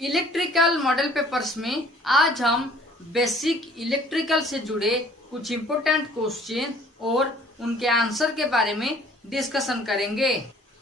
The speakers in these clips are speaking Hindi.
इलेक्ट्रिकल मॉडल पेपर्स में आज हम बेसिक इलेक्ट्रिकल से जुड़े कुछ इम्पोर्टेंट क्वेश्चन और उनके आंसर के बारे में डिस्कशन करेंगे।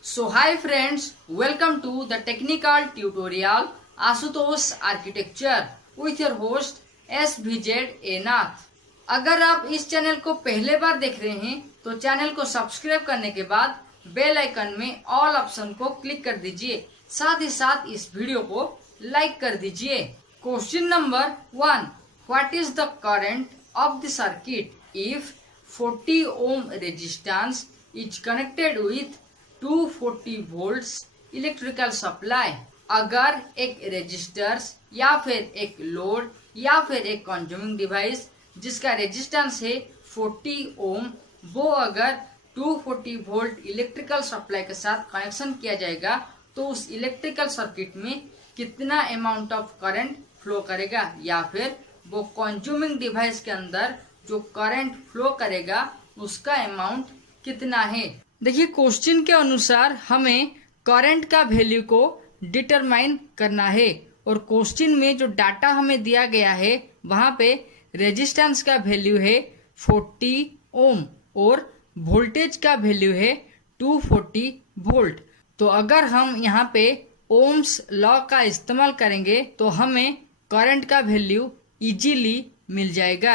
So hi friends, welcome to the technical tutorial Ashutosh architecture with your host SVZ Nath. अगर आप इस चैनल को पहले बार देख रहे हैं तो चैनल को सब्सक्राइब करने के बाद बेल आइकन में ऑल ऑप्शन को क्लिक कर दीजिए, साथ ही साथ इस वीडियो को लाइक कर दीजिए। Question number 1, what is the current of the circuit if 40 ohm resistance is connected with 240 volts electrical supply. अगर एक रेजिस्टर्स या फिर एक लोड या फिर एक कंज्यूमिंग डिवाइस जिसका रेजिस्टेंस है 40 ओम, वो अगर 240 वोल्ट इलेक्ट्रिकल सप्लाई के साथ कनेक्शन किया जाएगा तो उस इलेक्ट्रिकल सर्किट में कितना अमाउंट ऑफ करंट फ्लो करेगा, या फिर वो कंज्यूमिंग डिवाइस के अंदर जो करंट फ्लो करेगा उसका अमाउंट कितना है। देखिए, क्वेश्चन के अनुसार हमें करंट का वैल्यू को डिटरमाइन करना है और क्वेश्चन में जो डाटा हमें दिया गया है वहां पे रेजिस्टेंस का वैल्यू है 40 ओम और वोल्टेज का वैल्यू है 240 वोल्ट। तो अगर हम यहाँ पे ओम्स लॉ का इस्तेमाल करेंगे तो हमें करंट का वैल्यू इजीली मिल जाएगा।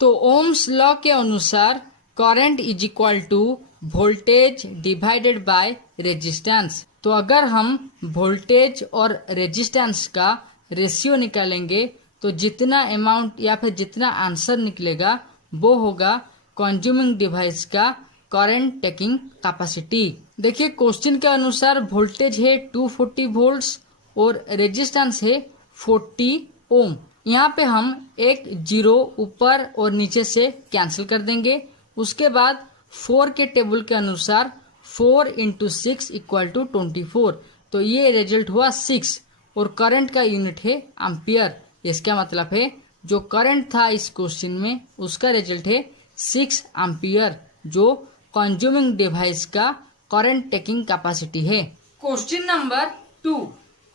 तो ओम्स लॉ के अनुसार current is equal to voltage divided by resistance. तो अगर हम वोल्टेज और रेजिस्टेंस का रेशियो निकालेंगे तो जितना अमाउंट या फिर जितना आंसर निकलेगा वो होगा कंज्यूमिंग डिवाइस का करंट टेकिंग कैपेसिटी। देखिए, क्वेश्चन के अनुसार वोल्टेज है 240 वोल्ट्स और रेजिस्टेंस है 40 ओम। यहाँ पे हम एक जीरो ऊपर और नीचे से कैंसिल कर देंगे। उसके बाद 4 के टेबल के अनुसार 4 × 6 = 24। तो ये रिजल्ट हुआ 6 और करंट का यूनिट है एम्पियर। इसका मतलब है जो करंट था इस क्वेश्चन में उसका रिजल्ट है 6 एम्पियर, जो कंज्यूमिंग डिवाइस का करंट टेकिंग कैपेसिटी है। Question number 2,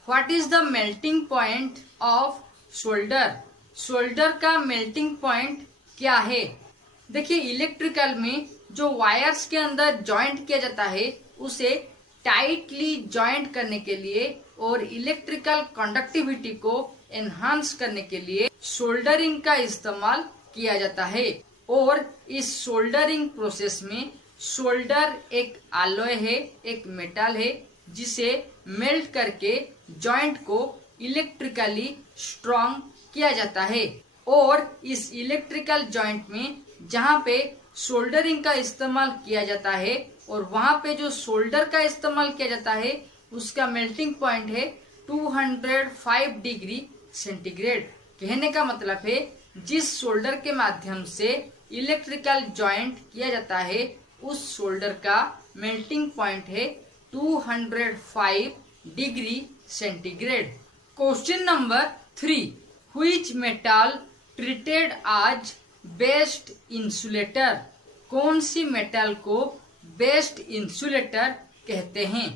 what is the melting point of solder. Solder का मेल्टिंग पॉइंट क्या है। देखिए, इलेक्ट्रिकल में जो वायर्स के अंदर जॉइंट किया जाता है उसे टाइटली जॉइंट करने के लिए और इलेक्ट्रिकल कंडक्टिविटी को एनहांस करने के लिए सोल्डरिंग का इस्तेमाल किया जाता है। और इस सोल्डरिंग प्रोसेस में सोल्डर एक अलॉय है, एक मेटल है जिसे मेल्ट करके जॉइंट को इलेक्ट्रिकली स्ट्रॉन्ग किया जाता है। और इस इलेक्ट्रिकल जॉइंट में जहाँ पे सोल्डरिंग का इस्तेमाल किया जाता है और वहाँ पे जो सोल्डर का इस्तेमाल किया जाता है उसका मेल्टिंग पॉइंट है 205 डिग्री सेंटीग्रेड। कहने का मतलब है जिस सोल्डर के माध्यम से इलेक्ट्रिकल जॉइंट किया जाता है उस सोल्डर का मेल्टिंग पॉइंट है 205 degree centigrade. Question number 3, which metal treated आज बेस्ट इंसुलेटर। कौन सी मेटल को बेस्ट इंसुलेटर कहते हैं।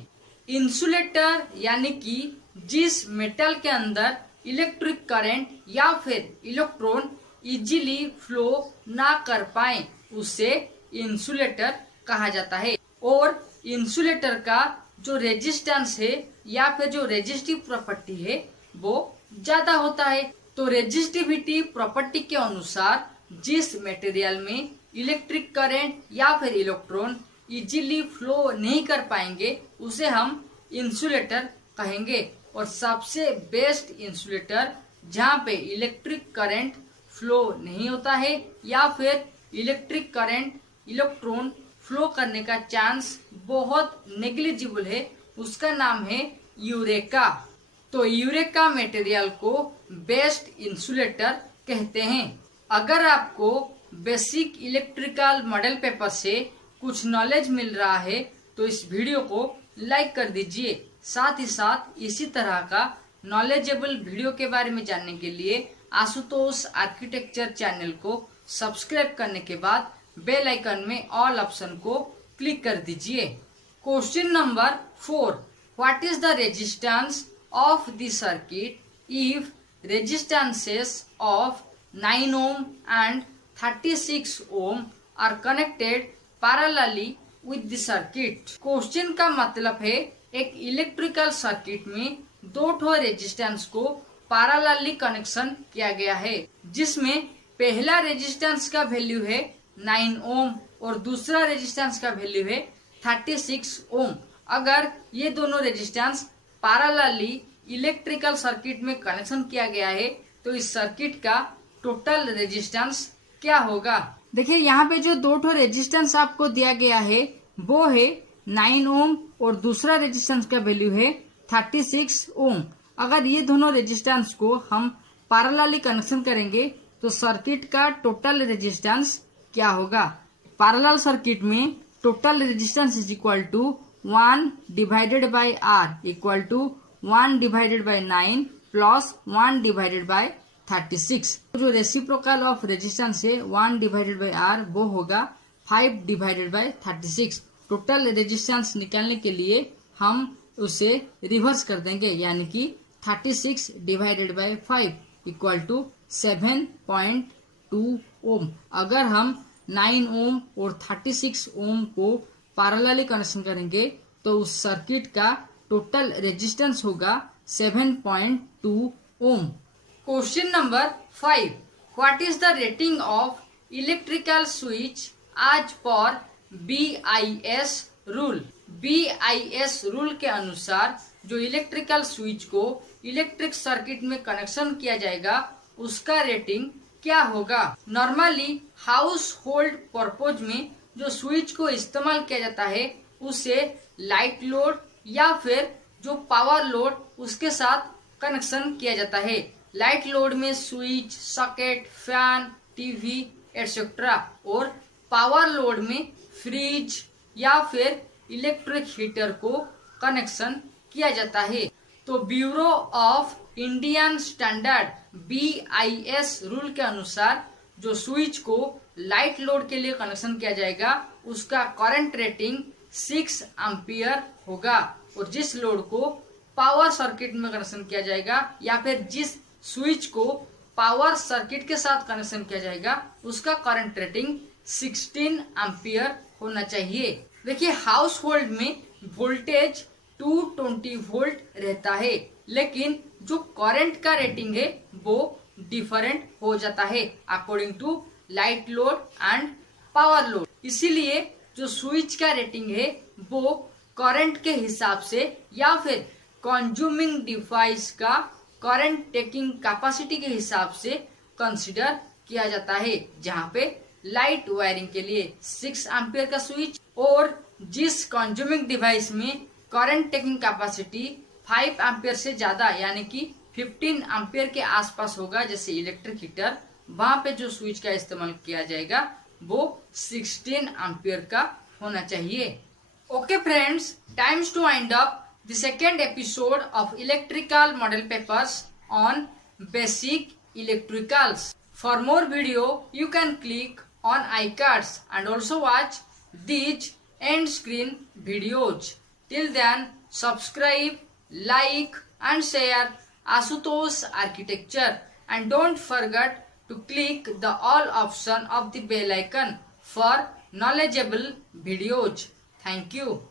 इंसुलेटर यानी कि जिस मेटल के अंदर इलेक्ट्रिक करंट या फिर इलेक्ट्रॉन इजीली फ्लो ना कर पाए उसे इंसुलेटर कहा जाता है। और इंसुलेटर का जो रेजिस्टेंस है या फिर जो रेजिस्टिव प्रॉपर्टी है वो ज्यादा होता है। तो रेजिस्टिविटी प्रॉपर्टी के अनुसार जिस मटेरियल में इलेक्ट्रिक करंट या फिर इलेक्ट्रॉन इजीली फ्लो नहीं कर पाएंगे उसे हम इंसुलेटर कहेंगे। और सबसे बेस्ट इंसुलेटर जहाँ पे इलेक्ट्रिक करंट फ्लो नहीं होता है या फिर इलेक्ट्रिक करंट इलेक्ट्रॉन फ्लो करने का चांस बहुत नेग्लिजिबल है, उसका नाम है यूरेका। तो यूरेका मटेरियल को बेस्ट इंसुलेटर कहते हैं। अगर आपको बेसिक इलेक्ट्रिकल मॉडल पेपर से कुछ नॉलेज मिल रहा है तो इस वीडियो को लाइक कर दीजिए। साथ ही साथ इसी तरह का नॉलेजेबल वीडियो के बारे में जानने के लिए आशुतोष आर्किटेक्चर चैनल को सब्सक्राइब करने के बाद बेल आइकन में ऑल ऑप्शन को क्लिक कर दीजिए। Question number 4, what is the resistance of the circuit if resistances of 9 ohm and 36 ohm are connected parallelly with the circuit। Question का मतलब है एक इलेक्ट्रिकल सर्किट में दो ठो रेजिस्टेंस को पैरेलली कनेक्शन किया गया है, जिसमें पहला रेजिस्टेंस का वैल्यू है 9 ओम और दूसरा रेजिस्टेंस का वैल्यू है 36 ओम। अगर ये दोनों रेजिस्टेंस पैरेलली इलेक्ट्रिकल सर्किट में कनेक्शन किया गया है तो इस सर्किट का टोटल रेजिस्टेंस क्या होगा। देखिए यहाँ पे जो दो ठो रेजिस्टेंस आपको दिया गया है वो है 9 ओम और दूसरा रेजिस्टेंस का वैल्यू है 36 ओम। अगर ये दोनों रेजिस्टेंस को हम पैरेलली कनेक्शन करेंगे तो सर्किट का टोटल रेजिस्टेंस क्या होगा। पैरेलल सर्किट में total resistance is equal to 1 divided by R equal to 1 divided by 9 plus 1 divided by 36। जो रेसिप्रोकल ऑफ रेजिस्टेंस है 1 डिवाइडेड बाय आर वो होगा 5 डिवाइडेड बाय 36। टोटल रेजिस्टेंस निकालने के लिए हम उसे रिवर्स कर देंगे, यानी कि 36 डिवाइडेड बाय 5 इक्वल टू 7.2 ओम। अगर हम 9 ओम और 36 ओम को पैरेलली कनेक्शन करेंगे तो उस सर्किट का टोटल रेजिस्टेंस होगा 7.2 ohm. Question number 5, what is the rating of electrical switch as पर BIS रूल। BIS रूल के अनुसार जो इलेक्ट्रिकल स्विच को इलेक्ट्रिक सर्किट में कनेक्शन किया जाएगा उसका रेटिंग क्या होगा। नॉर्मली हाउस होल्ड पर्पज में जो स्विच को इस्तेमाल किया जाता है उसे लाइट लोड या फिर जो पावर लोड उसके साथ कनेक्शन किया जाता है। लाइट लोड में switch, socket, fan, TV etcetera और पावर लोड में फ्रिज या फिर इलेक्ट्रिक हीटर को कनेक्शन किया जाता है। तो bureau of Indian standard BIS rule के अनुसार जो स्विच को लाइट लोड के लिए कनेक्शन किया जाएगा उसका करंट रेटिंग 6 एम्पियर होगा, और जिस लोड को पावर सर्किट में कनेक्शन किया जाएगा या फिर जिस स्विच को पावर सर्किट के साथ कनेक्शन किया जाएगा उसका करंट रेटिंग 16 एम्पियर होना चाहिए। देखिए हाउस होल्ड में वोल्टेज 220 वोल्ट रहता है, लेकिन जो करंट का रेटिंग है वो डिफरेंट हो जाता है according to light load and power load. इसीलिए जो स्विच का रेटिंग है वो करंट के हिसाब से या फिर कंज्यूमिंग डिवाइस का करंट टेकिंग कैपेसिटी के हिसाब से कंसीडर किया जाता है, जहाँ पे लाइट वायरिंग के लिए 6 एम्पियर का स्विच और जिस कंज्यूमिंग डिवाइस में करंट टेकिंग कैपेसिटी 5 एम्पियर से ज्यादा यानी कि 15 एम्पियर के आसपास होगा, जैसे इलेक्ट्रिक हीटर, वहां पे जो स्विच का इस्तेमाल किया जाएगा वो 16 एम्पियर का होना चाहिए। Okay friends, times to wind up the second episode of electrical model papers on basic electricals. For more video, you can click on iCards and also watch these end screen videos. Till then, subscribe, like and share Ashutosh Architecture, and don't forget to click the all option of the bell icon for knowledgeable videos. Thank you.